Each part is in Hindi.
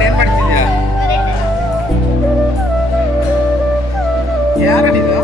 ಏನ್ ಮಾಡ್ತಿದ್ಯಾ? ಯಾರ ನೀನು?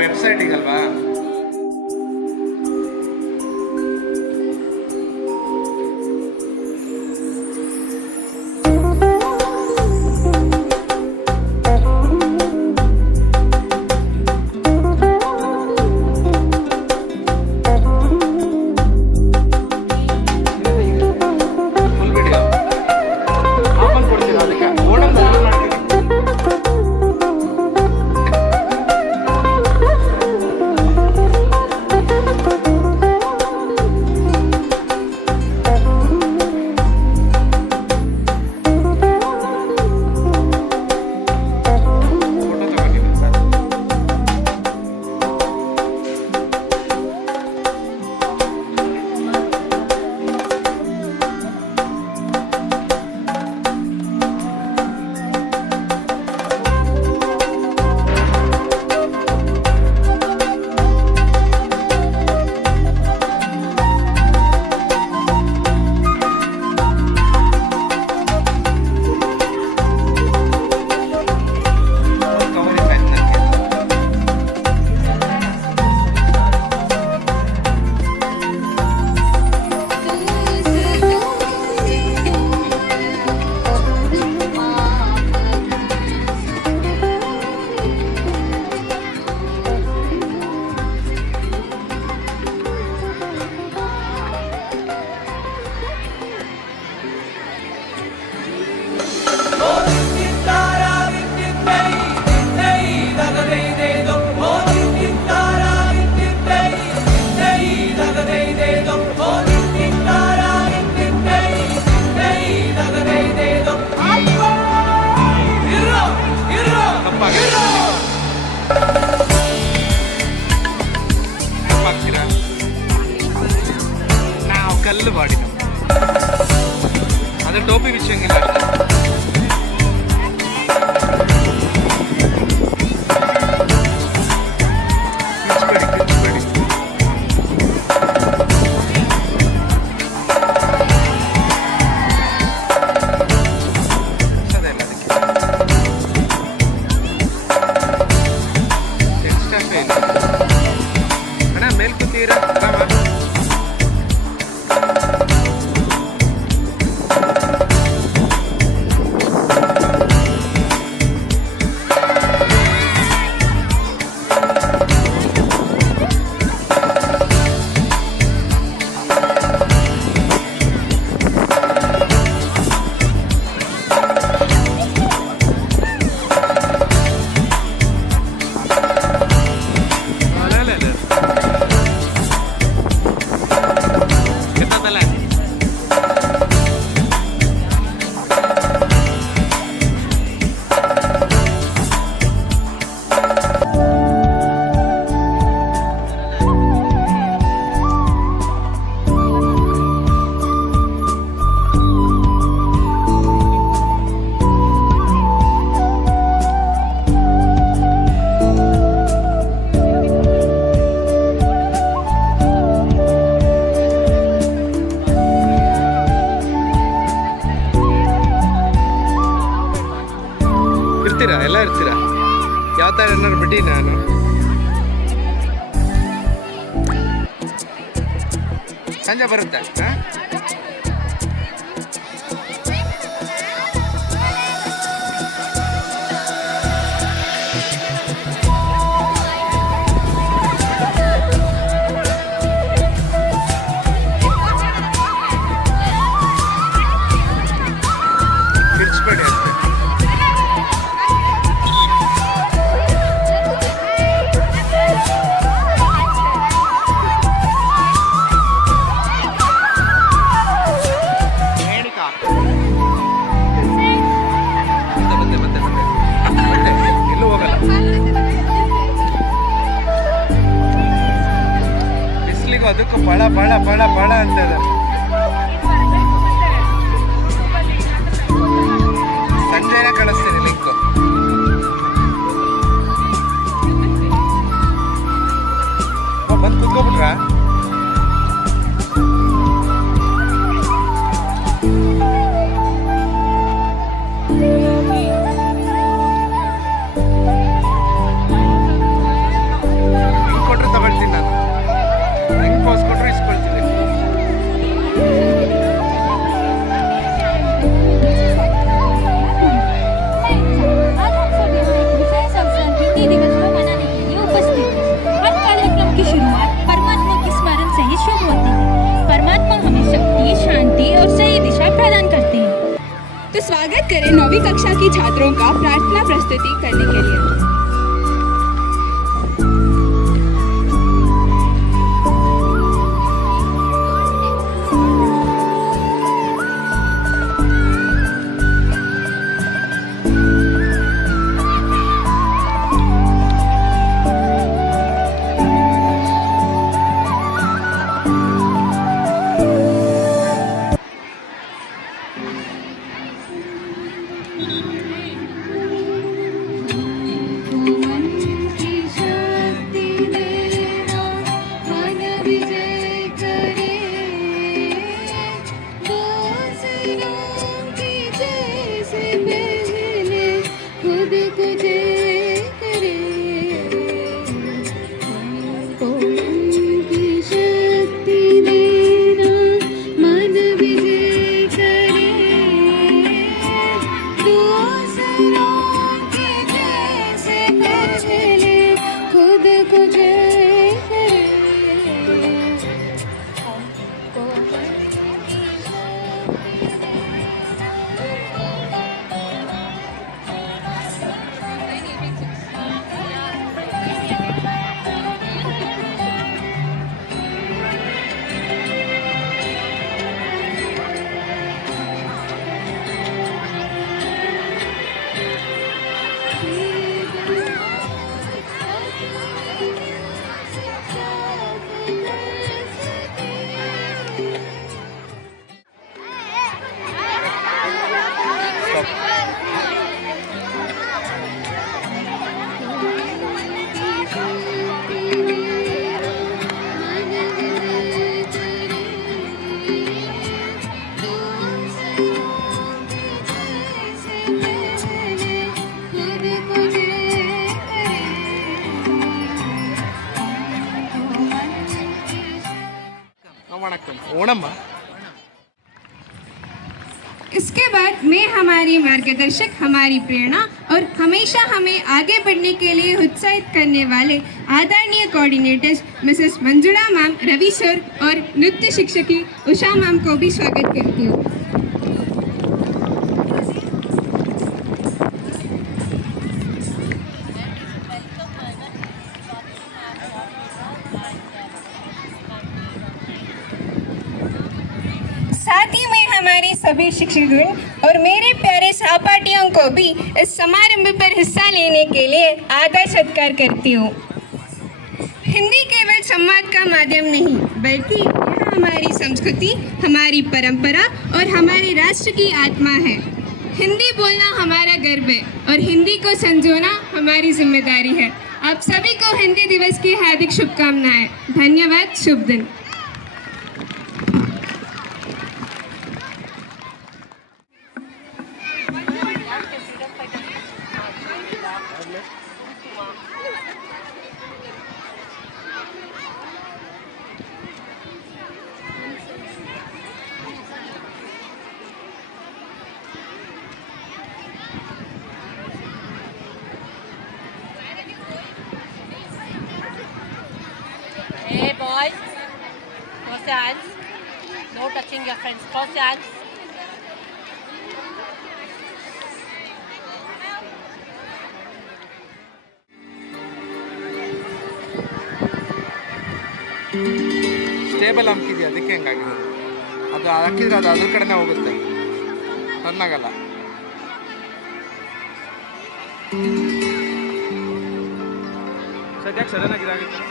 ವೆಬ್ಸೈಟಿಗಲ್ವಾ? కళ్ళు వాడినాం అదే టోపీ విషయంగా ಇರ್ತೀರಾ ಎಲ್ಲ ಇರ್ತೀರಾ ಯಾವ ಥರ ಏನಾದ್ರು ಬಿಟ್ಟು ನಾನು ಸಂಜೆ ಬರುತ್ತೆ ಪಳ ಪಳ ಪಳ ಪಳ ಅಂತದ ಸಂಜೆನ ಕಳಿಸ್ತೀನಿ ಲಿಂಕು. ಬಂದು ಕುತ್ಕೊಬಿಟ್ರಾ? ಕೊಟ್ಟರೆ ತಗೊಳ್ತೀನಿ ನಾನು, ಹೆಂಗೆ ಪೋಸ್ ಕೊಟ್ಟರು ಇಸ್ಕೊಳ್ತೀನಿ. परमात्मा हमें शक्ति, शांति और सही दिशा प्रदान करते हैं। तो स्वागत करें 9वीं कक्षा की छात्रों का प्रार्थना प्रस्तुति करने के लिए। ओणम्मा। इसके बाद मैं हमारी मार्गदर्शक, हमारी प्रेरणा और हमेशा हमें आगे बढ़ने के लिए उत्साहित करने वाले आदरणीय coordinators Mrs Manjula ma'am, Ravi sir और नृत्य शिक्षकी उषा मैम को भी स्वागत करती हूँ। साथ ही मैं हमारे सभी शिक्षकगण और मेरे प्यारे सहपाठियों को भी इस समारंभ पर हिस्सा लेने के लिए आदर सत्कार करती हूँ। हिंदी केवल संवाद का माध्यम नहीं, बल्कि यह हमारी संस्कृति, हमारी परंपरा और हमारे राष्ट्र की आत्मा है। हिंदी बोलना हमारा गर्व है और हिंदी को संजोना हमारी जिम्मेदारी है। आप सभी को हिंदी दिवस की हार्दिक शुभकामनाएं। धन्यवाद। शुभ दिन। Hey boys, cross your hands. No touching your friends. Cross your hands. Stable ಅಮ್ಕಿದೆಯಾ, ಅದಕ್ಕೆ ಹೆಂಗಾಗಿದೆ. ಅದು ಹಾಕಿದ್ರೆ ಅದು ಅದ್ರ ಕಡೆನೇ ಹೋಗುತ್ತೆ, ಟರ್ನ್ ಆಗಲ್ಲ. ಸದ್ಯಕ್ಕೆ ಸಡನ್ ಆಗಿ ಇದಾಗುತ್ತೆ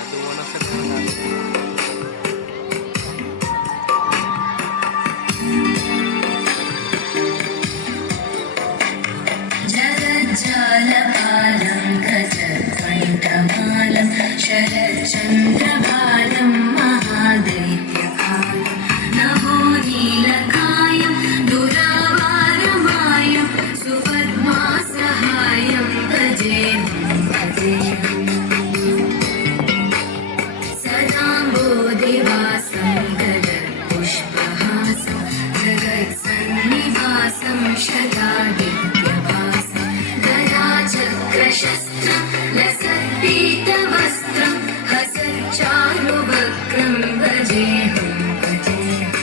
ಅದು ಒಂದೊಂದ್ಸರಿ. नागशस्त्रं लसत्पीतवस्त्रं हसच्चारुवक्त्रं भजेऽहं भजेऽहम्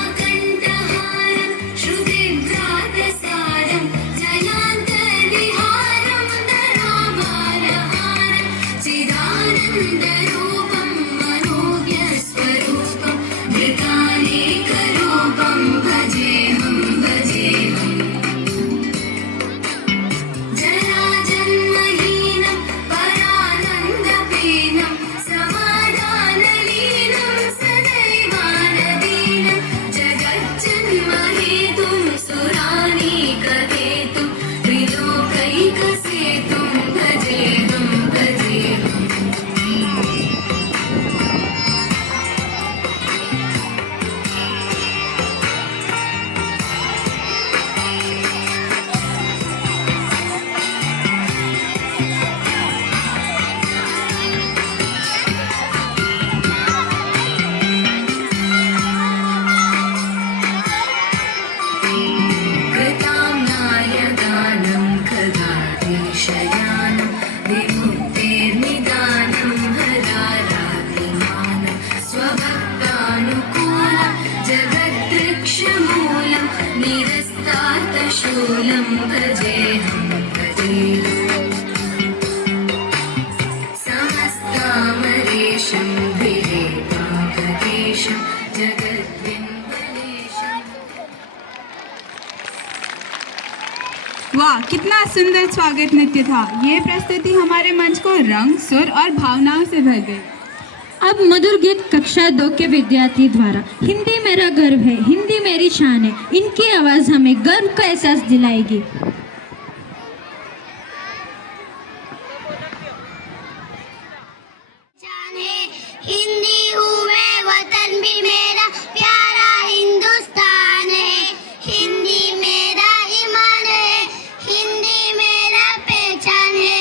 रमाकण्ठहारं श्रुतिभ्रातसारं जलान्तर्विहारं दरामालहारं चिदानन्दरूपं मनोज्ञस्वरूपं धृतानेकरूपं भजेऽहं भजेऽहम् जराजन्महीनं परानन्दपीनं समाधानलीनं सदैवानदीनं जगज्जन्महेतुं सुरानीकहेतुं त्रिलोकैकसेतुं भजेऽहं भजेऽहम् कृताम्नाय गानं खगाधीशयानं विमुक्तेर्निदानं हरारातिमानं स्वभक्तानुकूलं जगद्वृक्षमूलं निरस्तार्थशूलं भजेऽहं भजेऽहम् समस्तामरेशं विरेपाभदेशं जगद्बिम्बलेशम् वाह, कितना सुंदर स्वागत नृत्य था। ये प्रस्तुति हमारे मंच को रंग, सुर और भावनाओं से भर गई। अब मधुर गीत कक्षा 2 के विद्यार्थी द्वारा हिंदी मेरा गर्व है, हिंदी मेरी शान है, इनकी आवाज़ हमें गर्व का एहसास दिलाएगी। हिंदी हूँ मैं, वतन भी मेरा प्यारा हिंदुस्तान है। हिंदी मेरा ईमान है, हिंदी मेरा पहचान है।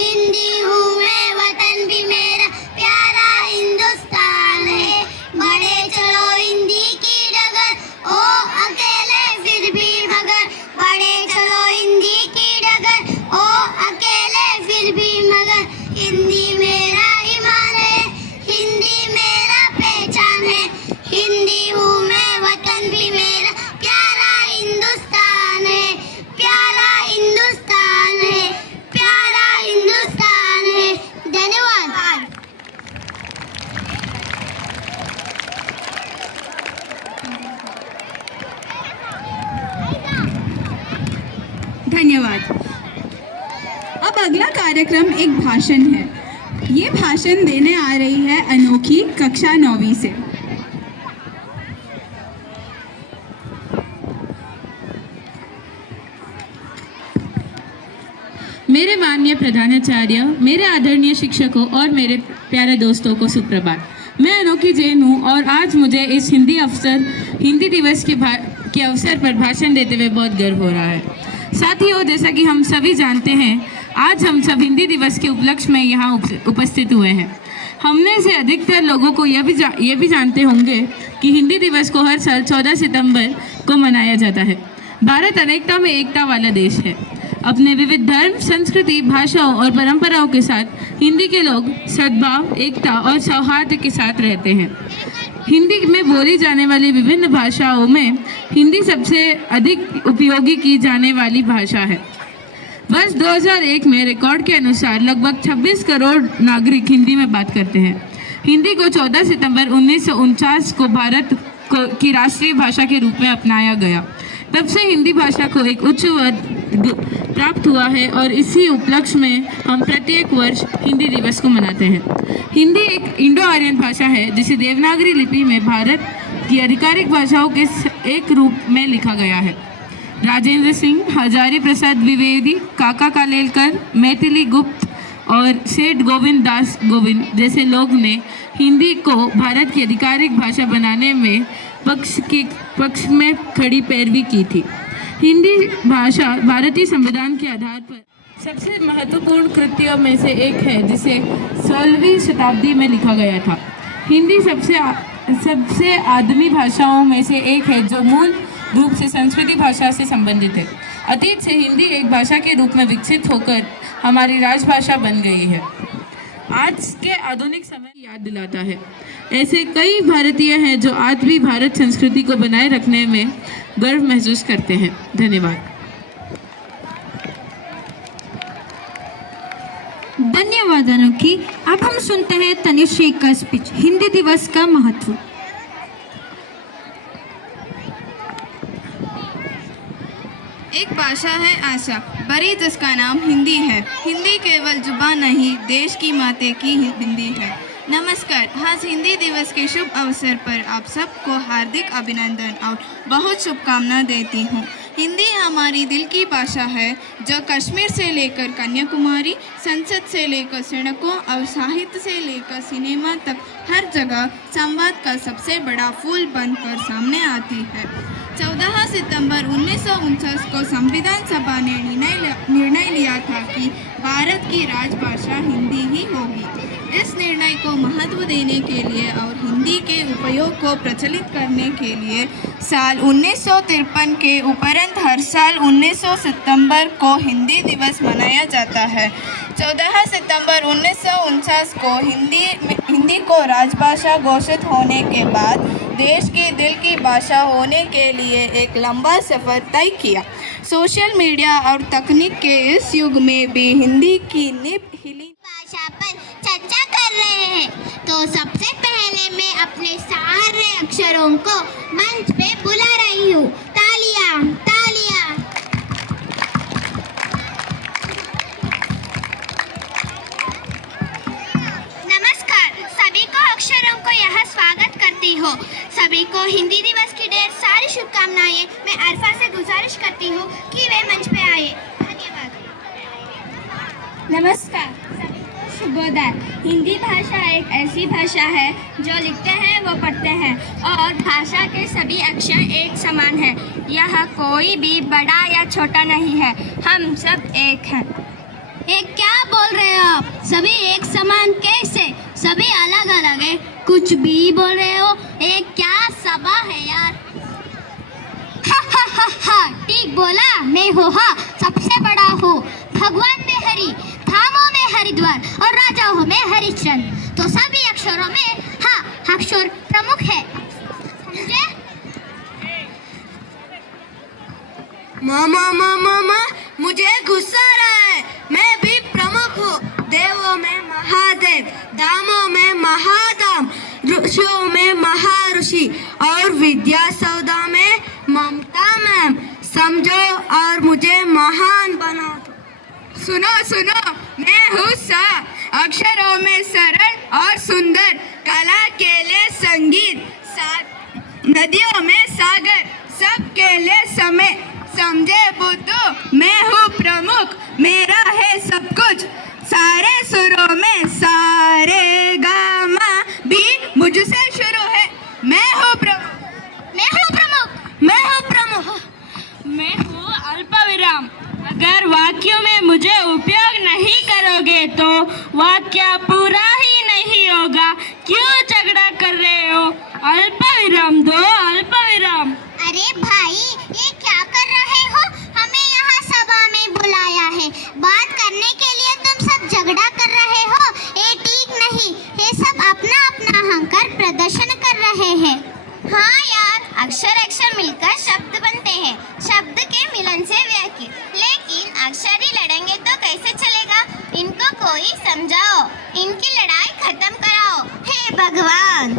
हिंदी हूँ मैं, वतन भी मेरा प्यारा हिंदुस्तान है। बढ़े चलो हिंदी की डगर, ओ अकेले फिर भी मगर। बढ़े चलो हिंदी की डगर, ओ अकेले फिर भी मगर। हिंदी मेरा ईमान है, हिंदी मेरा पहचान है। हिंदी हूँ मैं, वतन भी मेरा प्यारा हिंदुस्तान है। प्यारा हिंदुस्तान है, प्यारा हिंदुस्तान है। धन्यवाद। धन्यवाद। अब अगला कार्यक्रम एक भाषण है। ये भाषण देने आ रही है अनोखी कक्षा 9वीं से। मेरे माननीय प्रधानाचार्य, मेरे आदरणीय शिक्षकों और मेरे प्यारे दोस्तों को सुप्रभात। मैं अनोखी जैन हूँ और आज मुझे इस हिंदी दिवस के अवसर पर भाषण देते हुए बहुत गर्व हो रहा है। साथियों, जैसा कि हम सभी जानते हैं, आज हम सब हिंदी दिवस के उपलक्ष्य में यहाँ उपस्थित हुए हैं। हमने से अधिकतर लोगों को ये भी जानते होंगे कि हिंदी दिवस को हर साल 14 सितंबर को मनाया जाता है। भारत अनेकता में एकता वाला देश है। अपने विविध धर्म, संस्कृति, भाषाओं और परंपराओं के साथ हिंदी के लोग सद्भाव, एकता और सौहार्द के साथ रहते हैं। हिंदी में बोली जाने वाली विभिन्न भाषाओं में हिंदी सबसे अधिक उपयोगी की जाने वाली भाषा है। वर्ष 2001 में रिकॉर्ड के अनुसार लगभग 26 करोड़ नागरिक हिंदी में बात करते हैं। हिंदी को 14 सितंबर 1949 को भारत की राष्ट्रीय भाषा के रूप में अपनाया गया। तब से हिंदी भाषा को एक उच्च वर्ग प्राप्त हुआ है और इसी उपलक्ष्य में हम प्रत्येक वर्ष हिंदी दिवस को मनाते हैं। हिंदी एक इंडो आर्यन भाषा है जिसे देवनागरी लिपि में भारत की आधिकारिक भाषाओं के एक रूप में लिखा गया है। राजेंद्र सिंह, हजारी प्रसाद द्विवेदी, काका कालेलकर, मैथिली गुप्त और सेठ गोविंद दास गोविंद जैसे लोग ने हिंदी को भारत की आधिकारिक भाषा बनाने में पक्ष में खड़ी पैरवी की थी। हिंदी भाषा भारतीय संविधान के आधार पर सबसे महत्वपूर्ण कृतियों में से एक है जिसे 16वीं शताब्दी में लिखा गया था। हिंदी सबसे आदिमी भाषाओं में से एक है जो मूल रूप से संस्कृत भाषा से संबंधित है। अतीत से हिंदी एक भाषा के रूप में विकसित होकर हमारी राजभाषा बन गई है। आज के आधुनिक समय की याद दिलाता है। ऐसे कई भारतीय हैं जो आज भी भारत संस्कृति को बनाए रखने में गर्व महसूस करते हैं। धन्यवाद। धन्यवाद अनोखी। अब हम सुनते हैं तनिश्री का स्पीच, हिंदी दिवस का महत्व। एक भाषा है आशा बड़ी जिसका नाम हिंदी है। हिंदी केवल जुबान नहीं, देश की माते की हिंदी है। नमस्कार। आज हिंदी दिवस के शुभ अवसर पर आप सबको हार्दिक अभिनंदन और बहुत शुभकामनाएं देती हूँ। हिंदी हमारी दिल की भाषा है जो कश्मीर से लेकर कन्याकुमारी, संसद से लेकर सड़कों और साहित्य से लेकर सिनेमा तक हर जगह संवाद का सबसे बड़ा फूल बनकर सामने आती है। 14 सितंबर 1949 को संविधान सभा ने निर्णय लिया था कि भारत की राजभाषा हिंदी ही होगी। इस निर्णय को महत्व देने के लिए और हिंदी के उपयोग को प्रचलित करने के लिए साल 1953 के उपरांत हर साल 19 सितंबर को हिंदी दिवस मनाया जाता है। 14 सितंबर 1949 को हिंदी को राजभाषा घोषित होने के बाद देश की दिल की भाषा होने के लिए एक लंबा सफ़र तय किया। सोशल मीडिया और तकनीक के इस युग में भी हिंदी की नींव हिली भाषा पर चर्चा कर रहे हैं, तो सबसे पहले मैं अपने सारे अक्षरों को मंच पे बुला रही हूँ। तालियां, तालियां। नमस्कार, सभी को अक्षरों को यहाँ स्वागत करती हूँ। सभी को हिंदी दिवस की ढेर सारी शुभकामनाएं। मैं अरफा से गुजारिश करती हूँ कि वे मंच पे आए। धन्यवाद। नमस्कार, शुभोदय। हिंदी भाषा एक ऐसी भाषा है जो लिखते हैं वो पढ़ते हैं और भाषा के सभी अक्षर एक समान है। यह कोई भी बड़ा या छोटा नहीं है, हम सब एक हैं। एक क्या बोल रहे हो आप? सभी एक समान कैसे? सभी अलग अलग है। कुछ भी बोल रहे हो? एक क्या सभा है यार। हा, ठीक बोला। मैं हो सबसे बड़ा हूँ। भगवान में हरि, धामों में हरिद्वार और राजाओं में हरिश्चंद्र। तो सभी अक्षरों में अक्षर प्रमुख है। समझे? मामा मुझे गुस्सा आ रहा है। मैं भी प्रमुख हूँ। देवों में महादेव, दामों में महादाम, ऋषियों में महर्षि और विद्या सौदा में ममता मैम। समझो और मुझे महान बना दो। सुनो, मैं हूँ सा। अक्षरों में सरल और सुंदर, कला के लिए संगीत, नदियों में सागर, सबके लिए समय। समझे बुद्धू? मैं हूँ प्रमुख, मेरा है सब कुछ। सारे सुरों में सारे गामा भी मुझसे शुरू है। मैं हूँ प्रमुख, मैं हूँ प्रमुख, मैं हूँ प्रमुख। मैं हूँ अल्पविराम। अगर वाक्यों में मुझे उपयोग नहीं करोगे तो वाक्य पूरा ही नहीं होगा। क्यों झगड़ा कर रहे हो? अल्पविराम दो, अल्पविराम। अरे भाई, ये क्या कर रहे हो? हमें यहाँ सभा में बुलाया है, बात करने के लिए तुम सब झगड़ा कर रहे हो। ये ठीक नहीं। ये सब अपना अपना अहंकार प्रदर्शन कर रहे हैं। हाँ यार, अक्षर मिलकर शब्द बनते हैं, शब्द के मिलन से वाक्य। लेकिन अक्षर ही लड़ेंगे तो कैसे चलेगा? इनको कोई समझाओ, इनकी लड़ाई खत्म कराओ। हे भगवान।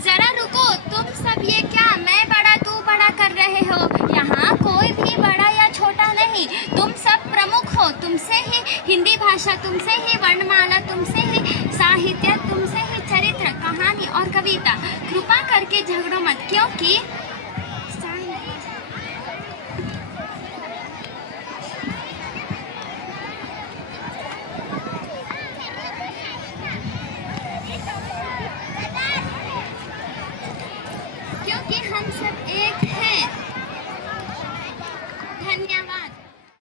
जरा रुको, तुम सब ये क्या मैं बड़ा तू बड़ा कर रहे हो? यहाँ कोई भी बड़ा या छोटा नहीं, तुम सब प्रमुख हो। तुमसे ही हिंदी भाषा, तुमसे ही वर्णमाला, तुमसे ही साहित्य, तुमसे ही चरित्र, कहानी और कविता। कृपा करके झगड़ो मत, क्योंकि हम सब एक हैं। धन्यवाद।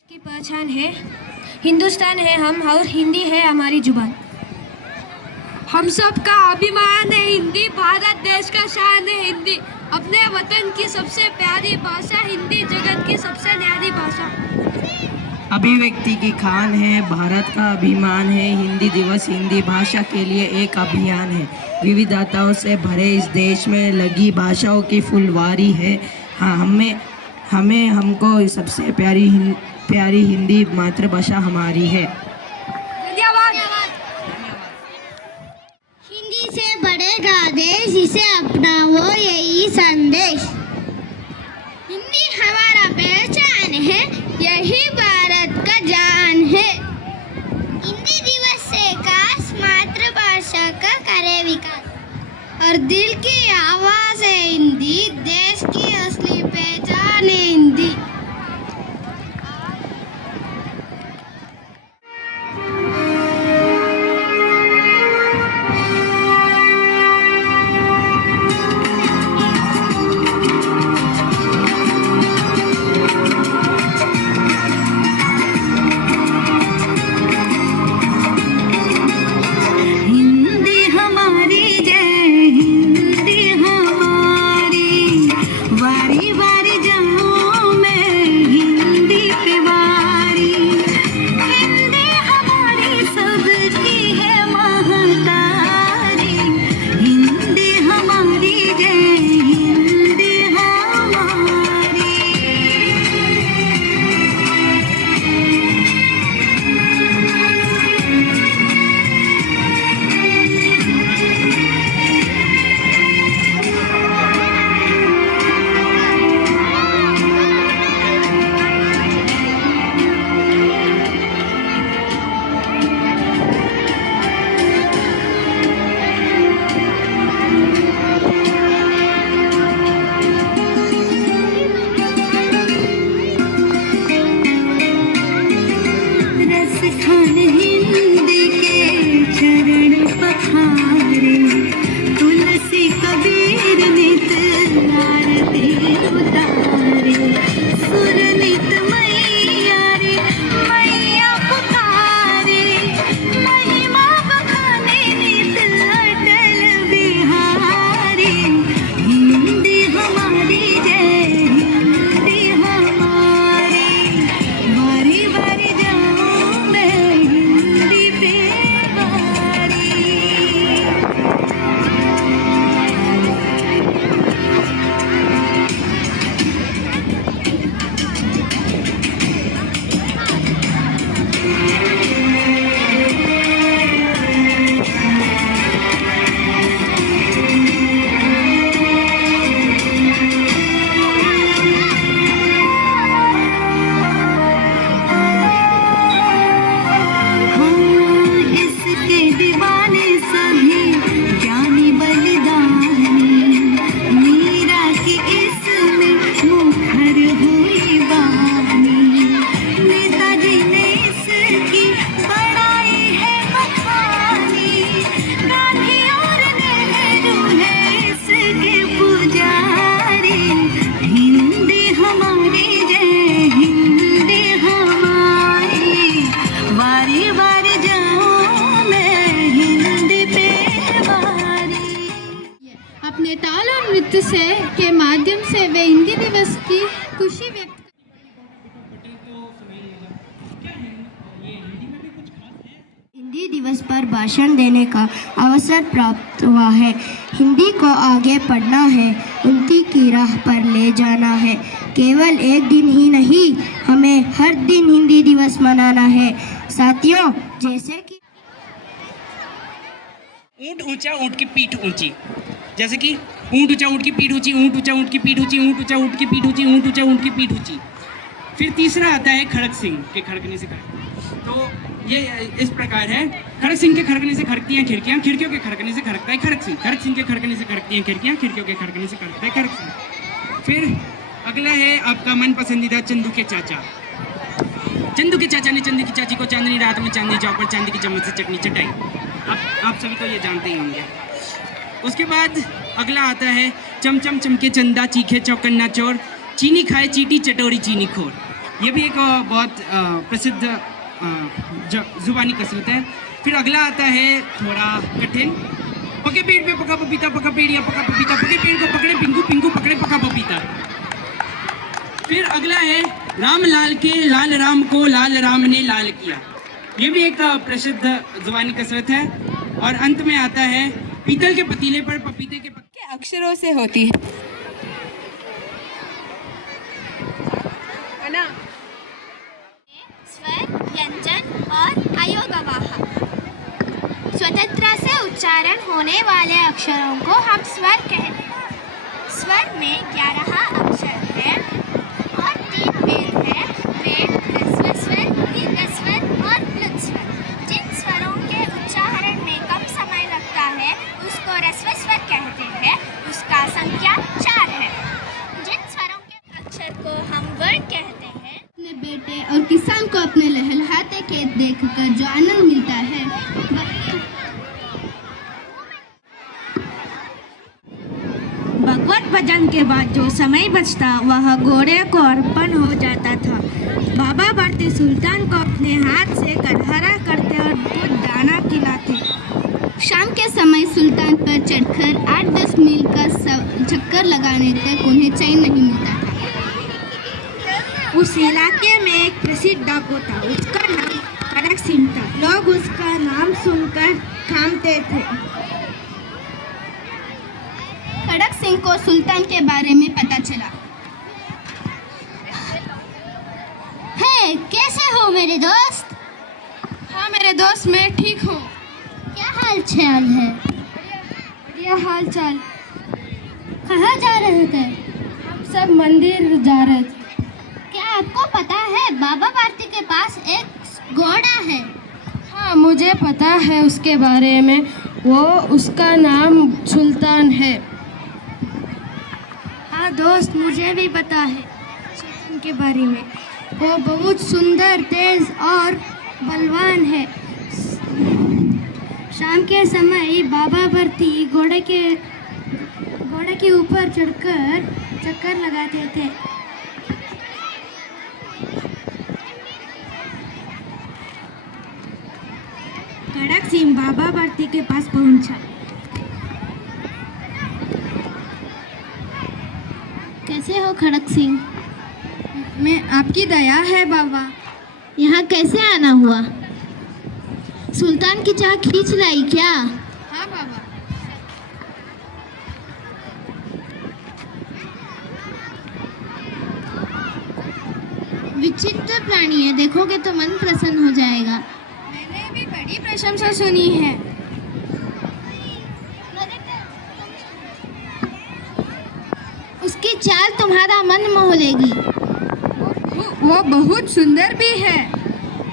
की पहचान है हिंदुस्तान है हम और हिंदी है हमारी जुबान। हम सब का अभिमान है हिंदी, भारत देश का शान है हिंदी। अपने वतन की सबसे प्यारी भाषा हिंदी, जगत की सबसे न्यारी भाषा। अभिव्यक्ति की खान है, भारत का अभिमान है। हिंदी दिवस हिंदी भाषा के लिए एक अभियान है। विविधताओं से भरे इस देश में लगी भाषाओं की फुलवारी है। हाँ, हमको सबसे प्यारी हिंदी मातृभाषा हमारी है। धन्यवाद। हिंदी से बढ़ेगा देश, इसे अपनाओ यही संदेश। हिंदी हमारा पहचान है, यही भारत का जान है। हिंदी दिवस से काश मातृभाषा का करे विकास, और दिल की आवाज है हिंदी, देश की असली पहचान है हिंदी। अपने ताल और नृत्य के माध्यम से वे हिंदी दिवस की खुशी व्यक्त हिंदी दिवस पर भाषण देने का अवसर प्राप्त हुआ है। हिंदी को आगे पढ़ना है, उन्नति की राह पर ले जाना है। केवल एक दिन ही नहीं, हमें हर दिन हिंदी दिवस मनाना है। साथियों, जैसे कि ऊंट ऊंचा ऊंट की पीठ ऊंची, जैसे कि ऊंट ऊंचा ऊंट की पीठ ऊंची, ऊंट ऊंचा ऊंट की पीठ ऊंची, ऊंट ऊंचा ऊंट की पीठ ऊंची, ऊंट ऊंचा ऊंट की पीठ ऊंची। फिर तीसरा आता है खड़क सिंह के खड़कने से खड़क। तो ये इस प्रकार है, खड़क सिंह के खड़कने से खड़कती हैं खिड़कियाँ, खिड़कियों के खड़कने से खड़कता है खड़क सिंह, खड़क सिंह के खड़कने से खड़कती हैं खिड़कियाँ, खिड़कियों के खड़कने से खड़कता है खड़क सिंह। फिर अगला है आपका मन पसंदीदा चंदू के चाचा। चंदू के चाचा ने चंदू की चाची को चांदनी रात में चांदनी चौक पर चांदी की चम्मच से चटनी चटाई। आप सभी तो ये जानते ही होंगे। उसके बाद अगला आता है चमचम चमके चंदा चीखे चौकन्ना चोर, चीनी खाए चीटी चटोरी चीनी खोर। ये भी एक बहुत प्रसिद्ध जुबानी कसरत है। फिर अगला आता है थोड़ा कठिन। पके पेड़ पे पका पपीता, पका पेड़ या पका पपीता, पके पेड़ को पकड़े पिंकू, पिंकू पकड़े पका पपीता। फिर अगला है राम लाल के लाल राम को लाल राम ने लाल किया। ये भी एक प्रसिद्ध जुबानी कसरत है। और अंत में आता है पीतल के पतीले पर पपीते के अक्षरों से होती है ना? स्वर, व्यंजन और अयोगवाह। स्वतंत्रता से उच्चारण होने वाले अक्षरों को हम स्वर कहते हैं। स्वर में 11 अक्षर हैं और 3 भेद हैं, वे ह्रस्व स्वर, दीर्घ स्वर और प्लुत स्वर। जिन स्वरों के उच्चारण में कम समय लगता है उसको ह्रस्व स्वर कहते हैं, उसका संख्या 4 है। जिन स्वरों के अक्षर को हम वर्ण कहते हैं। अपने बेटे और किसान को अपने लहलहाते खेत देखकर जो आनंद मिलता है भगवत भजन के बाद जो समय बचता वह घोड़े को अर्पण हो जाता था। बाबा भारती सुल्तान को अपने हाथ से कटहरा करते और दूध दाना खिलाते। शाम के समय सुल्तान पर चढ़कर 8-10 मील का चक्कर लगाने तक उन्हें चैन नहीं मिलता था। उस इलाके में एक प्रसिद्ध डाकू था, उसका नाम खड़क सिंह था। लोग उसका नाम सुनकर थामते थे। खड़क सिंह को सुल्तान के बारे में पता चला। हे, कैसे हो मेरे दोस्त? हाँ मेरे दोस्त, मैं ठीक हूँ। क्या हाल चाल है? बढ़िया हाल चाल। कहाँ जा रहे थे? हम सब मंदिर जा रहे थे। क्या आपको पता है बाबा भारती के पास एक घोड़ा है? हाँ मुझे पता है उसके बारे में, उसका नाम सुल्तान है। हाँ दोस्त, मुझे भी पता है सुल्तान के बारे में। वो बहुत सुंदर, तेज और बलवान है। शाम के समय बाबा भारती घोड़े के ऊपर चढ़कर चक्कर लगाते थे। खड़क सिंह बाबा भारती के पास पहुंचा। कैसे हो खड़क सिंह? मैं आपकी दया है बाबा। यहाँ कैसे आना हुआ? सुल्तान की चाह खींच लाई क्या? हाँ बाबा। विचित्र प्राणी है, देखोगे तो मन प्रसन्न हो जाएगा। मैंने भी बड़ी प्रशंसा सुनी है। उसकी चाल तुम्हारा मन मोह लेगी। वो बहुत सुंदर भी है।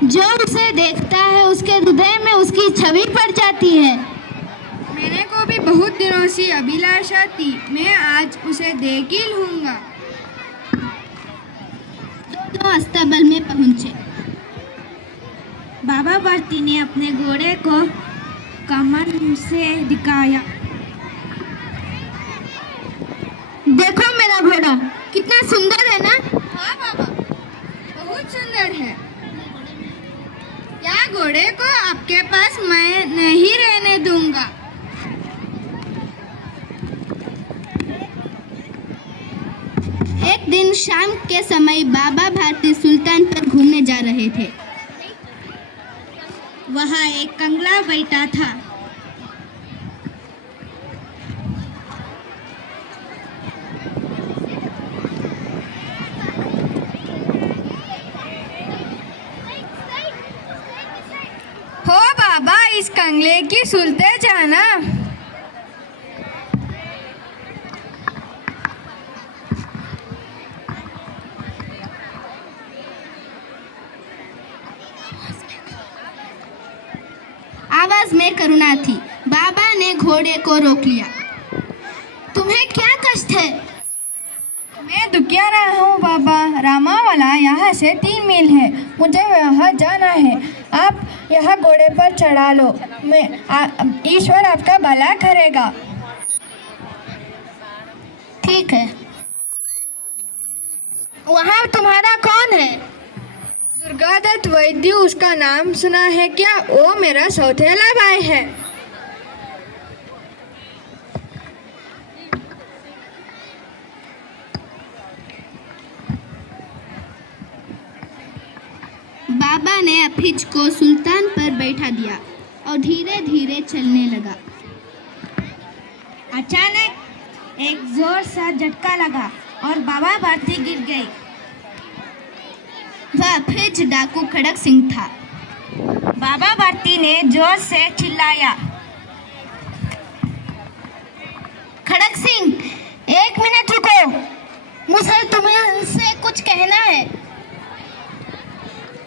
जो उसे देखता है उसके हृदय में उसकी छवि पड़ जाती है। मेरे को भी बहुत दिनों से अभिलाषा थी, मैं आज उसे देख ही लूँगा। दोनों अस्तबल में पहुँचे। बाबा भारती ने अपने घोड़े को कमर से दिखाया। देखो मेरा घोड़ा कितना सुंदर है ना? हाँ बाबा, बहुत सुंदर है। या घोड़े को आपके पास मैं नहीं रहने दूंगा। एक दिन शाम के समय बाबा भारती सुल्तान पर घूमने जा रहे थे। वहाँ एक कंगला बैठा था। हो बाबा, इस कंगले की सुलते जाना। आवाज में करुणा थी। बाबा ने घोड़े को रोक लिया। तुम्हें क्या कष्ट है? मैं दुखिया रहा हूँ बाबा। रामावाला यहाँ से 3 मील है, मुझे वहाँ जाना है। आप यहाँ घोड़े पर चढ़ा लो, ईश्वर आपका भला करेगा। ठीक है। वहाँ तुम्हारा कौन है? दुर्गादत्त वैद्य उसका नाम सुना है क्या? वो मेरा सौतेला भाई है। बाबा ने अफिज को सुल्तान पर बैठा दिया और धीरे धीरे चलने लगा। अचानक एक जोर सा झटका लगा और बाबा भारती गिर गई। वह अफिज डाकू खड़क सिंह था। बाबा भारती ने जोर से चिल्लाया, खड़क सिंह, 1 मिनट रुको, मुझे तुमसे कुछ कहना है।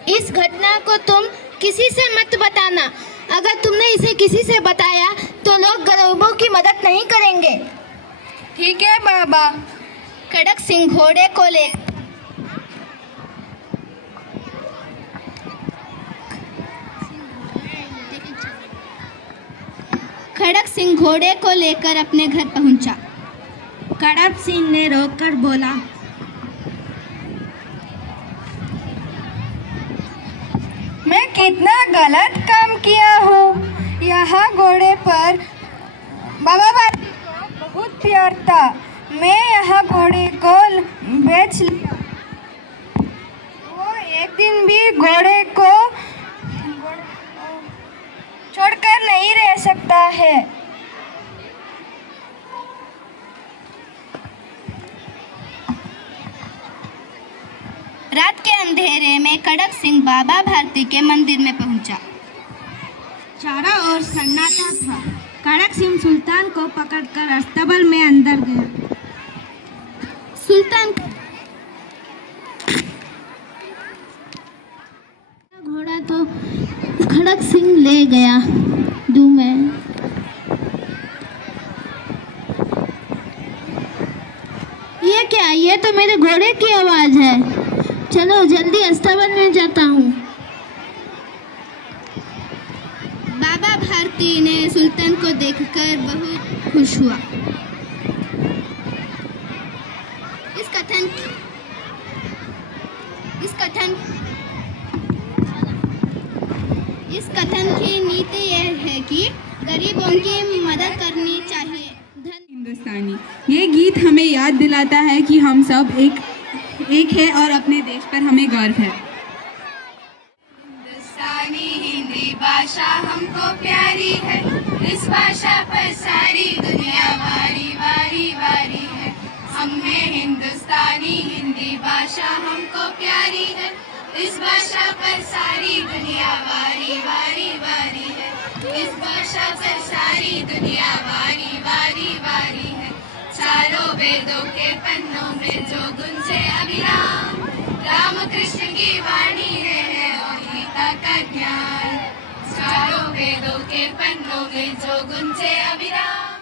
इस घटना को तुम किसी से मत बताना। अगर तुमने इसे किसी से बताया तो लोग गरीबों की मदद नहीं करेंगे। ठीक है बाबा। खड़क सिंह घोड़े को ले खड़क सिंह घोड़े को लेकर अपने घर पहुंचा। खड़क सिंह ने रोककर बोला, मैं कितना गलत काम किया हूँ। यहाँ घोड़े पर बाबा भारती को बहुत प्यार था। मैं यहाँ घोड़े को बेच लिया। वो एक दिन भी घोड़े को छोड़कर नहीं रह सकता है। रात के अंधेरे में खड़क सिंह बाबा भारती के मंदिर में पहुंचा। चारों ओर सन्नाटा था। खड़क सिंह सुल्तान को पकड़कर अस्तबल में अंदर गया। सुल्तान घोड़ा तो खड़क सिंह ले गया। दूं मैं ये क्या? ये तो मेरे घोड़े की आवाज है। चलो जल्दी अस्तबल में जाता हूँ। बाबा भारती ने सुल्तान को देखकर बहुत खुश हुआ। इस कथन की नीति यह है कि गरीबों की मदद करनी चाहिए। हिंदुस्तानी, ये गीत हमें याद दिलाता है कि हम सब एक है और अपने देश पर हमें गर्व है। हिंदुस्तानी हिंदी भाषा हमको प्यारी है। इस भाषा पर सारी दुनिया वारी वारी वारी है। हमें हिंदुस्तानी हिंदी भाषा हमको प्यारी है। इस भाषा पर सारी दुनिया वारी वारी वारी है। इस भाषा पर सारी दुनिया वारी वारी वारी है। चारों वेदों के पन्नों में जो गुण से अभिराम, राम कृष्ण की वाणी है और गीता का ज्ञान। चारों वेदों के पन्नों में जो गुण से अभिराम।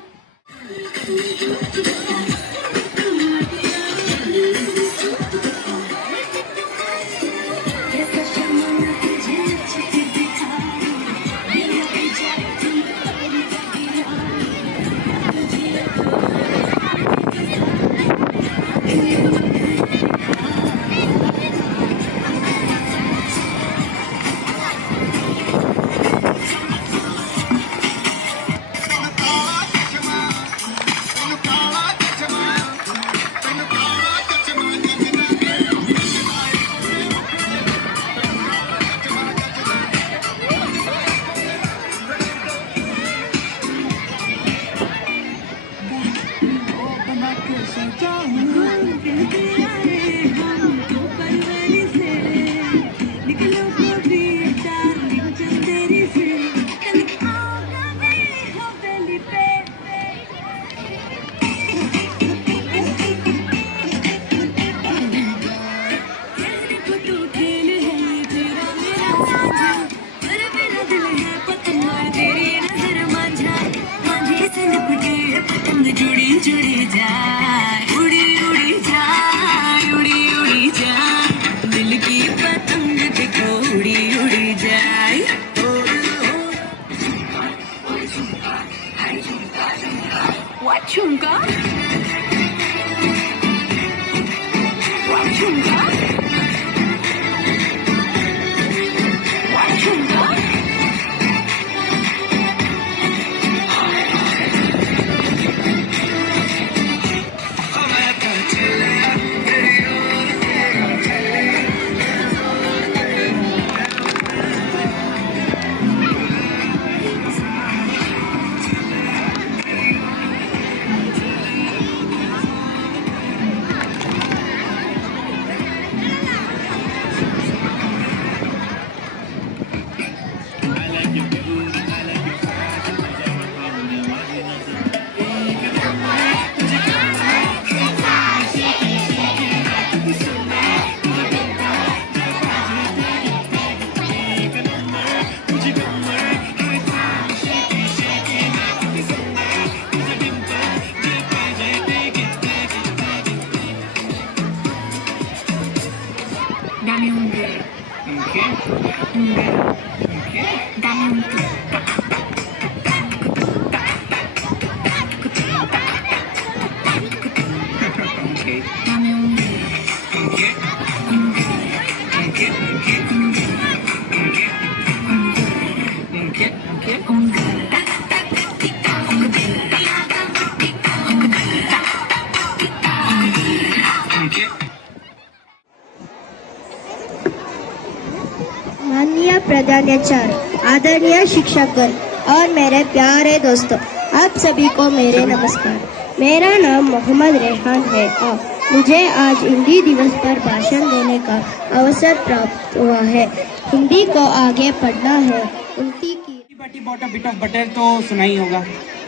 माननीय प्रधानाचार्य, आदरणीय शिक्षकगण और मेरे प्यारे दोस्तों, आप सभी को मेरे नमस्कार। मेरा नाम मोहम्मद रेहान है और मुझे आज हिंदी दिवस पर भाषण देने का अवसर प्राप्त हुआ है। हिंदी को आगे पढ़ना है उनकी की बाटी बॉट बिट ऑफ बटर तो सुना ही होगा।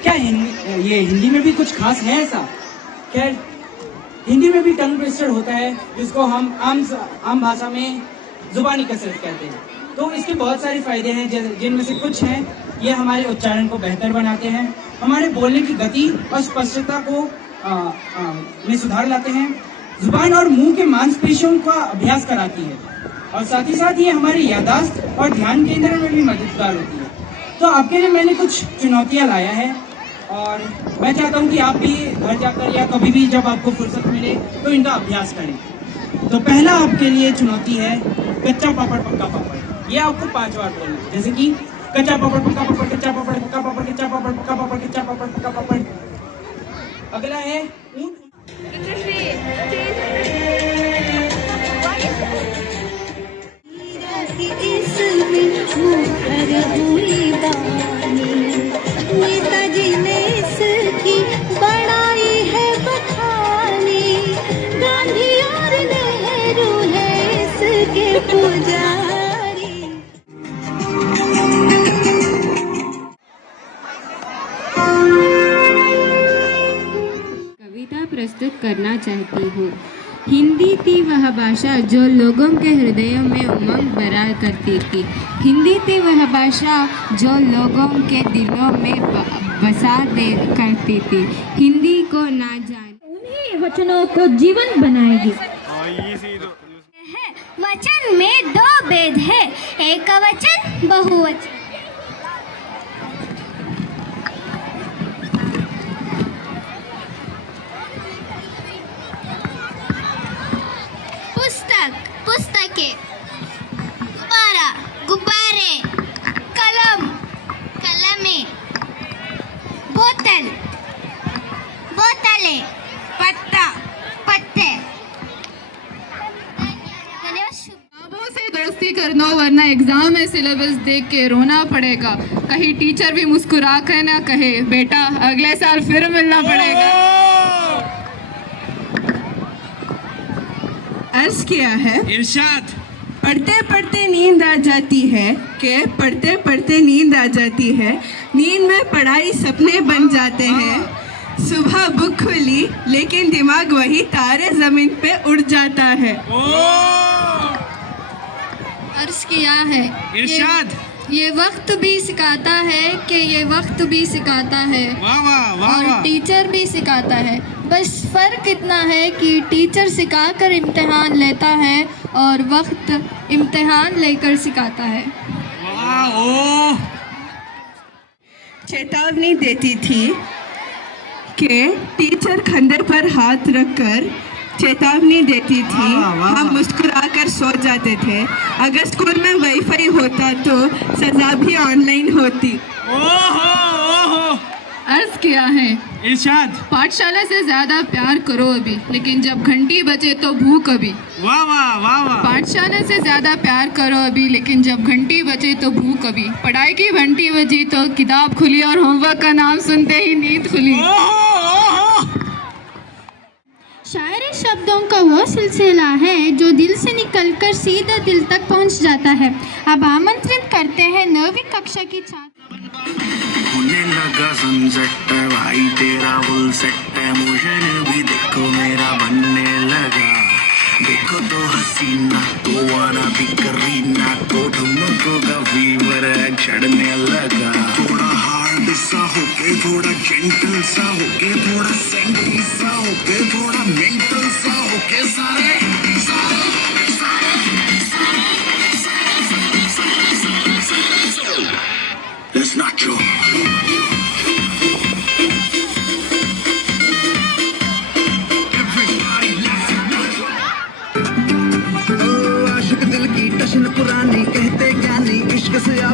क्या ये हिंदी में भी कुछ खास है ऐसा? खैर, हिंदी में भी टंग ट्विस्टर होता है जिसको हम आम भाषा में जुबानी कसरत कहते हैं। तो इसके बहुत सारे फायदे हैं, जिनमें से कुछ हैं ये हमारे उच्चारण को बेहतर बनाते हैं, हमारे बोलने की गति और स्पष्टता को में सुधार लाते हैं, जुबान और मुंह के मांसपेशियों का अभ्यास कराती है और साथ ही साथ ये हमारी याददाश्त और ध्यान केंद्रण में भी मददगार होती है। तो आपके लिए मैंने कुछ चुनौतियाँ लाया है और मैं चाहता हूँ कि आप भी घर जाकर या कभी भी जब आपको फुर्सत मिले तो इनका अभ्यास करें। तो पहला आपके लिए चुनौती है कच्चा पापड़ पक्का पापड़। ये आपको 5 बार बोलना है, जैसे कि कच्चा पापड़ पक्का पापड़, कच्चा पापड़ पक्का पापड़, कच्चा पापड़ पक्का पापड़, कच्चा पापड़ पक्का पापड़। अगला है ऊंट। नेताजी ने इसकी बड़ाई है बखानी, गांधी और नेहरू है इसके पुजारी। कविता प्रस्तुत करना चाहती हूँ। हिंदी थी वह भाषा जो लोगों के हृदयों में उमंग भरा करती थी। हिंदी थी वह भाषा जो लोगों के दिलों में बसा दे करती थी। हिंदी को ना जाने उन्हीं वचनों को जीवन बनाएगी। वचन में 2 भेद है, एक वचन बहुवचन। पुस्तक, पुस्तकें, गुब्बारा, गुब्बारे, कलम, कलमें, बोतल, बोतलें, पत्ता, पत्ते। किताबों से दोस्ती करना वरना एग्जाम में सिलेबस देख के रोना पड़ेगा। कहीं टीचर भी मुस्कुरा कर ना कहे बेटा अगले साल फिर मिलना पड़ेगा। अर्ज किया है इरशाद। पढ़ते पढ़ते नींद आ जाती है कि पढ़ते पढ़ते नींद आ जाती है, नींद में पढ़ाई सपने बन जाते हैं। सुबह बुक खुली लेकिन दिमाग वही तारे जमीन पे उड़ जाता है। अर्ज किया है इरशाद। ये वक्त भी सिखाता है कि ये वक्त भी सिखाता है वाह वाह वाह और वाह। टीचर भी सिखाता है। बस फ़र्क इतना है कि टीचर सिखाकर इम्तिहान लेता है और वक्त इम्तिहान लेकर सिखाता है। वाह ओह। चेतावनी देती थी कि टीचर खंडर पर हाथ रखकर चेतावनी देती थी। वाह, वाह, हम वाह। मुस्कुराकर सो जाते थे। अगर स्कूल में वाईफाई होता तो सजा भी ऑनलाइन होती। ओहो ओहो। अर्ज किया है इरशाद। पाठशाला से ज्यादा प्यार करो अभी, लेकिन जब घंटी बजे तो भूख अभी। वाह वाह वाह वाह। पाठशाला से ज्यादा प्यार करो अभी, लेकिन जब घंटी बजे तो भूख अभी। पढ़ाई की घंटी बजी तो किताब खुली और होमवर्क का नाम सुनते ही नींद खुली। शायरी शब्दों का वो सिलसिला है जो दिल से निकलकर सीधा दिल तक पहुंच जाता है। अब आमंत्रित करते हैं 9वीं कक्षा की छात्र। होने लगा सनसेट भाई तेरा फुल सेट है, मोशन भी देखो मेरा बनने लगा। देखो तो हसीना तो वाना भी करीना तो ठुमको का फीवर चढ़ने लगा। थोड़ा हार्ड सा होके, थोड़ा जेंटल सा होके, थोड़ा सेंटी सा होके, थोड़ा मेंटल सा होके, सारे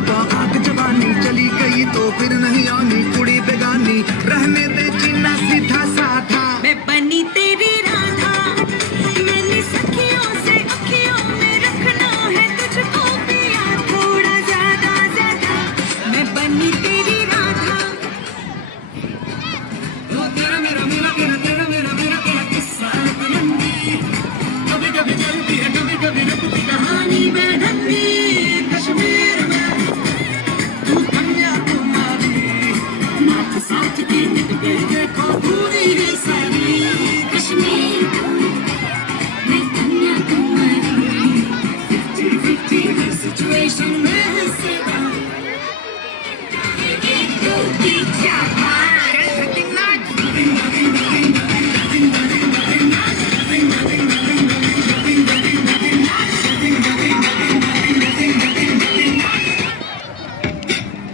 बुढ़ापा आग जवानी चली गई तो फिर नहीं आनी कुड़ी बेगानी रहने दे जीना सीधा साधा मैं बनी तेरी राधा मैंने सखियों से अखियों में रखना है तुझको पिया थोड़ा ज्यादा ज्यादा मैं बनी तेरी राधा वो तेरा मेरा मेरा तेरा तेरा मेरा मेरा तेरा किस्सा लंबी कभी कभी चलती है कभी कभी रुकती कहानी बेढंगी कश्मीर में तू कन्याकुमारी नॉर्थ साउथ की निकले देखो पूरी है सारी कश्मीर मैं कन्याकुमारी 50-50 है सिचुएशन में हिस्सेदार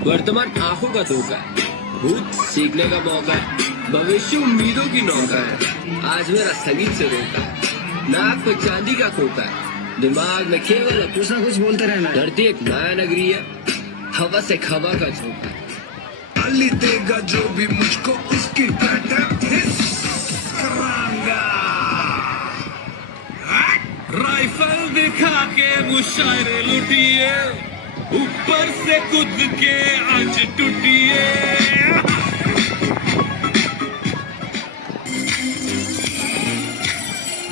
वर्तमान आंखों का धोखा है, भूत सीखने का मौका है, भविष्य उम्मीदों की नौका है। आज मेरा संगीत से रोका है, नाक पे चांदी का खोका है, दिमाग में केवल कुछ ना कुछ बोलते रहना। धरती एक नया नगरी है, हवा से खवा का झोंका है। गाली देगा जो भी मुझको उसकी करांगा राइफल दिखा के मुशायरे लुटिए ऊपर से कूद के आज टूटिए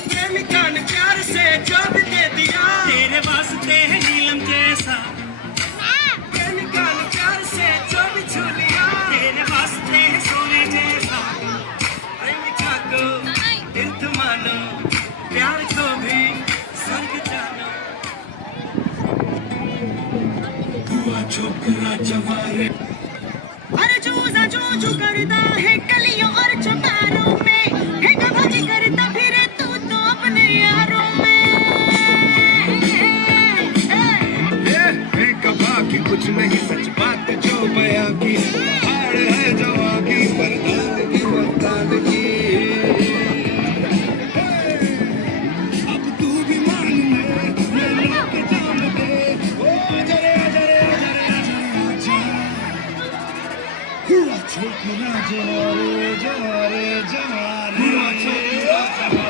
प्रेमिका ने प्यार से जो भी दे दिया तेरे वास्ते है नीलम जैसा प्रेमिका ने प्यार से जो भी छू लिया तेरे वास्ते है सोने जैसा प्रेमिका को दिल तुम मानो प्यार को भी स्वर्ग जानो छोकरा जवारे अरे जूझा जूझू करता है गलियों और चौबारों में है कभी करता फिर तू तो अपने यारों में है कभा की कुछ नहीं सच बात जो बयां की हार है जवा की बर्दाश्त की वफाद की अब तू भी मान ले लोग जान दे ओ जरे जरे हुआ छोकरा जवारे जवारे जवारे हुआ छोकरा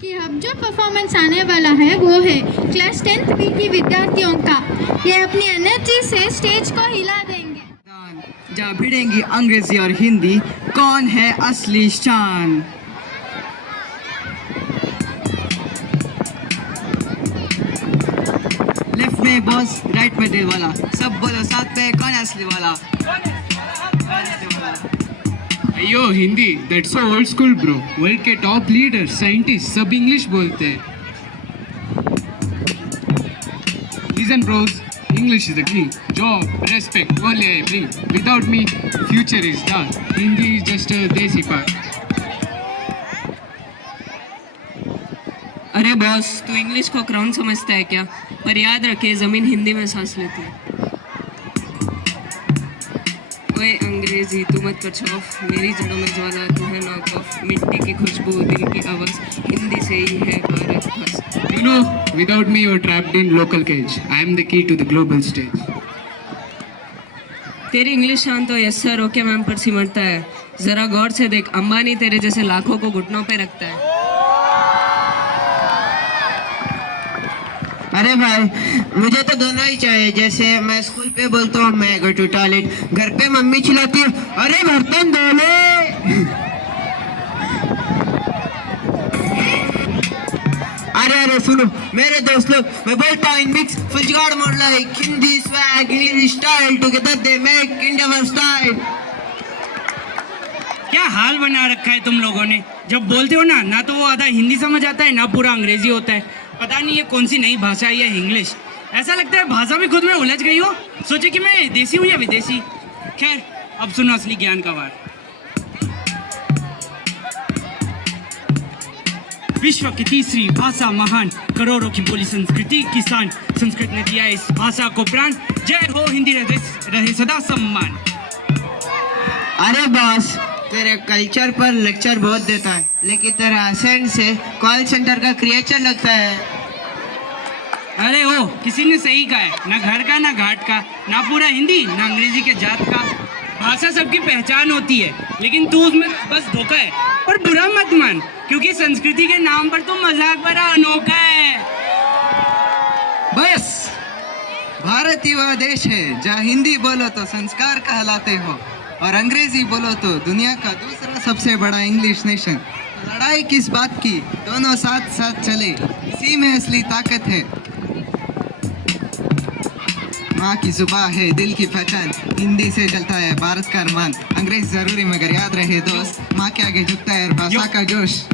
कि अब जो परफॉर्मेंस आने वाला है वो है क्लास 10th बी की विद्यार्थियों का। ये अपनी एनर्जी से स्टेज को हिला देंगे। जहाँ भिड़ेंगी अंग्रेजी और हिंदी, कौन है असली शान। लेफ्ट में बॉस, राइट में दिल वाला, सब बोलो साथ में, कौन है असली वाला। अयो Hindi, that's so old school bro. World के टॉप लीडर साइंटिस्ट सब इंग्लिश बोलते हैं। Listen Bros, English is the key. Job, respect, only I bring. Without me future is dark. Hindi is just a देसी पार्ट। अरे बॉस, तू इंग्लिश को क्राउन समझता है क्या? पर याद रखे, जमीन हिंदी में सांस लेती है। ओए अंग्रेजी, तू मत कर छौफ, मेरी जड़ों में ज्वाला, तू है नॉक ऑफ। मिट्टी की खुशबू, दिल की आवाज़, हिंदी से ही है भारत बस। You know, without me you're trapped in local cage. I am the key to the global stage. तेरी इंग्लिश शांत हो यस सर ओके मैम पर सिमटता है। जरा गौर से देख, अंबानी तेरे जैसे लाखों को घुटनों पे रखता है। अरे भाई, मुझे तो दोनों ही चाहिए। जैसे मैं स्कूल पे बोलता हूँ मैं गो टू टॉयलेट, घर पे मम्मी चिल्लाती है अरे बर्तन धो ले। अरे सुनो मेरे दोस्त लोग, मैं बोलता हूँ इन मिक्स फुल जुगाड़ मोड़ like Hindi swag English style together they make India style. क्या हाल बना रखा है तुम लोगों ने। जब बोलते हो ना तो वो आधा हिंदी समझ आता है, ना पूरा अंग्रेजी होता है। पता नहीं ये कौन सी नई भाषा है, ये इंग्लिश। ऐसा लगता है भाषा भी खुद में उलझ गई हो। सोचे कि मैं देसी हूँ या विदेशी। खैर, अब सुनो असली ज्ञान का वार। विश्व की तीसरी भाषा महान, करोड़ों की बोली संस्कृति किसान। संस्कृत ने दिया इस भाषा को प्राण। जय हो हिंदी, रहे सदा सम्मान। अरे बॉस, तेरे कल्चर पर लेक्चर बहुत देता है, लेकिन तेरा एसेंट से कॉल सेंटर का क्रिएचर लगता है। किसी ने सही कहा है, ना घर का ना घाट का, ना पूरा हिंदी ना अंग्रेजी के जात का। भाषा सबकी पहचान होती है, लेकिन तू उसमें बस धोखा है। पर बुरा मत मान, क्योंकि संस्कृति के नाम पर तो मजाक बड़ा अनोखा है। बस भारत ही वह देश है जहाँ हिंदी बोलो तो संस्कार कहलाते हो और अंग्रेजी बोलो तो दुनिया का दूसरा सबसे बड़ा इंग्लिश नेशन। लड़ाई किस बात की, दोनों साथ साथ चले, इसी में असली ताकत है। माँ की जुबान है दिल की पहचान, हिंदी से चलता है भारत का अरमान। अंग्रेज जरूरी मगर याद रहे दोस्त, माँ के आगे झुकता है भाषा का जोश।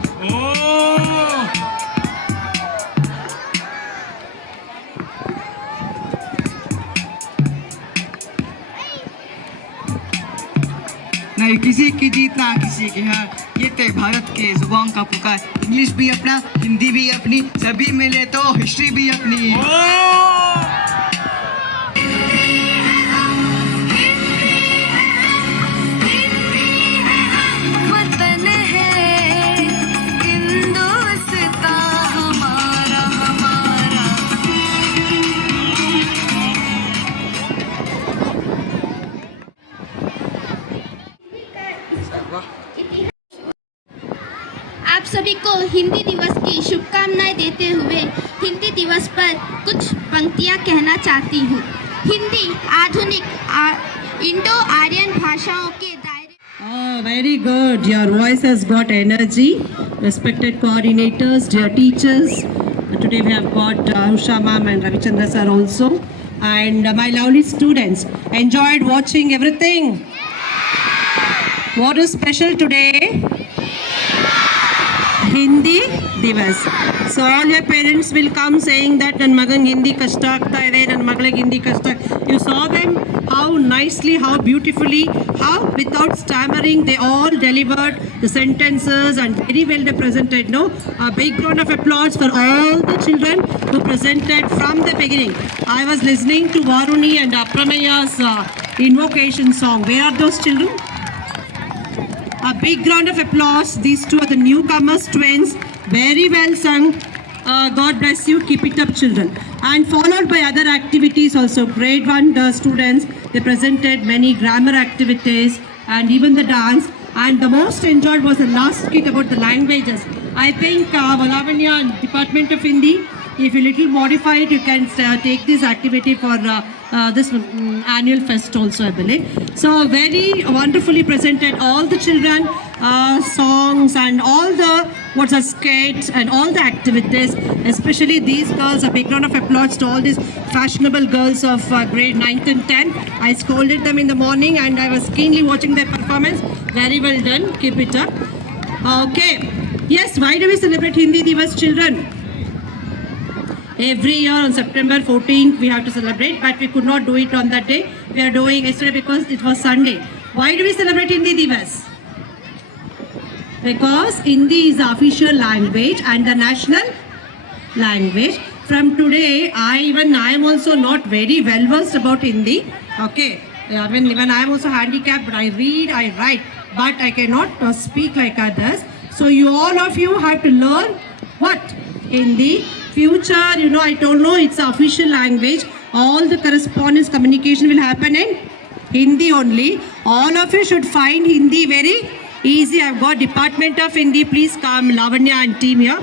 नहीं किसी की जीत ना किसी की हार, ये तो भारत के जुबान का पुकार। इंग्लिश भी अपना, हिंदी भी अपनी, सभी मिले तो हिस्ट्री भी अपनी। वतन है हिंदुस्तान हमारा हमारा। आप सभी को हिंदी दिवस की शुभकामनाएं देते हुए हिंदी दिवस पर कुछ पंक्तियां कहना चाहती हूँ। हिंदी आधुनिक इंडो आर्यन भाषाओं के दायरे। Very good. Your voice has got energy. Respected coordinators, dear teachers. Today we have got Usha ma'am and Ravichandra sir also. And my lovely students, enjoyed watching everything. What is special today? Hindi Divas. So all your parents will come saying that Nan Magan Hindi Kashta Agta Ide, Nan Magalag Hindi Kashta. You saw them how nicely, how beautifully, how without stammering they all delivered the sentences and very well they presented. No, a big round of applause for all the children who presented from the beginning. I was listening to Varuni and Apramaya's invocation song. Where are those children? A big round of applause. These two are the newcomers, twins. Very well sung. God bless you. Keep it up, children. And followed by other activities also. Grade 1 students, they presented many grammar activities and even the dance. And the most enjoyed was the last skit about the languages. I think Lavanya and Department of Hindi, if you little modify it, you can take this activity for this annual fest also, I believe. So very wonderfully presented all the children, songs and all the skates and all the activities, especially these girls. A big round of applause to all these fashionable girls of grade 9th and 10th. I scolded them in the morning and I was keenly watching their performance. Very well done. Keep it up. Okay. Yes, why do we celebrate Hindi Divas, children? Every year on September 14th we have to celebrate, but we could not do it on that day. We are doing yesterday because it was Sunday. Why do we celebrate Hindi Divas? Because Hindi is the official language and the national language. From today, I am also not very well versed about Hindi. Okay, when I am also handicapped, but I read, I write, but I cannot speak like others. So all of you have to learn what? Hindi. Future, I don't know, it's the official language. All the correspondence communication will happen in Hindi only. All of you should find Hindi very easy. I've got Department of Hindi. Please come, Lavanya and team here.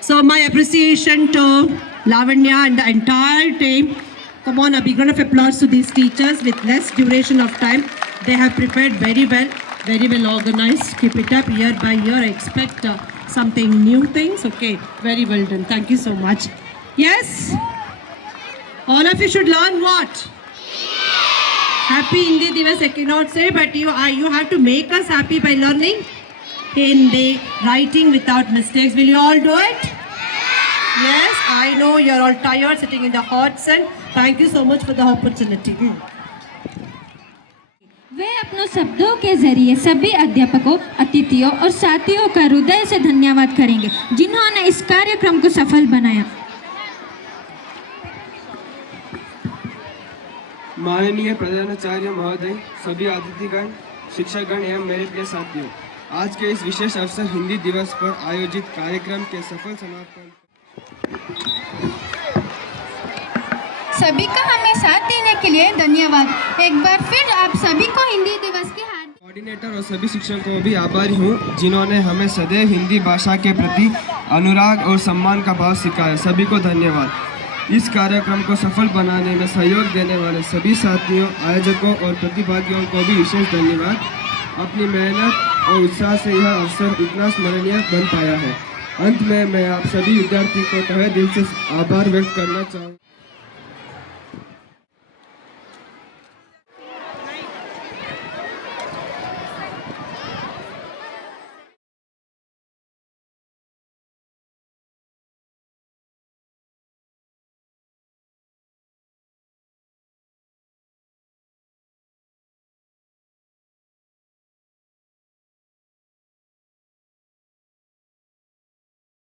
So my appreciation to Lavanya and the entire team. Come on, a big round of applause to these teachers with less duration of time. They have prepared very well organized. Keep it up year by year. I expect something new things. Okay, very well done. Thank you so much. Yes, all of you should learn what? Happy Hindi Divas. I cannot say, but you have to make us happy by learning Hindi, writing without mistakes. Will you all do it? Yes, I know you're all tired sitting in the hot sun. Thank you so much for the opportunity. वे अपनों शब्दों के जरिए सभी अध्यापकों, अतिथियों और साथियों का हृदय से धन्यवाद करेंगे जिन्होंने इस कार्यक्रम को सफल बनाया। माननीय प्रधानाचार्य महोदय, सभी अतिथिगण, शिक्षकगण एवं मेरे प्रिय साथियों, आज के इस विशेष अवसर हिंदी दिवस पर आयोजित कार्यक्रम के सफल समापन सभी का हमें साथ देने के लिए धन्यवाद। एक बार फिर आप सभी को हिंदी दिवस की कोऑर्डिनेटर और सभी शिक्षकों को भी आभारी हूँ जिन्होंने हमें सदैव हिंदी भाषा के प्रति अनुराग और सम्मान का भाव सिखाया। सभी को धन्यवाद। इस कार्यक्रम को सफल बनाने में सहयोग देने वाले सभी साथियों, आयोजकों और प्रतिभागियों को भी विशेष धन्यवाद। अपनी मेहनत और उत्साह से यह अवसर इतना स्मरणीय बन पाया है। अंत में मैं आप सभी विद्यार्थियों को तहे दिल से आभार व्यक्त करना चाहूँ।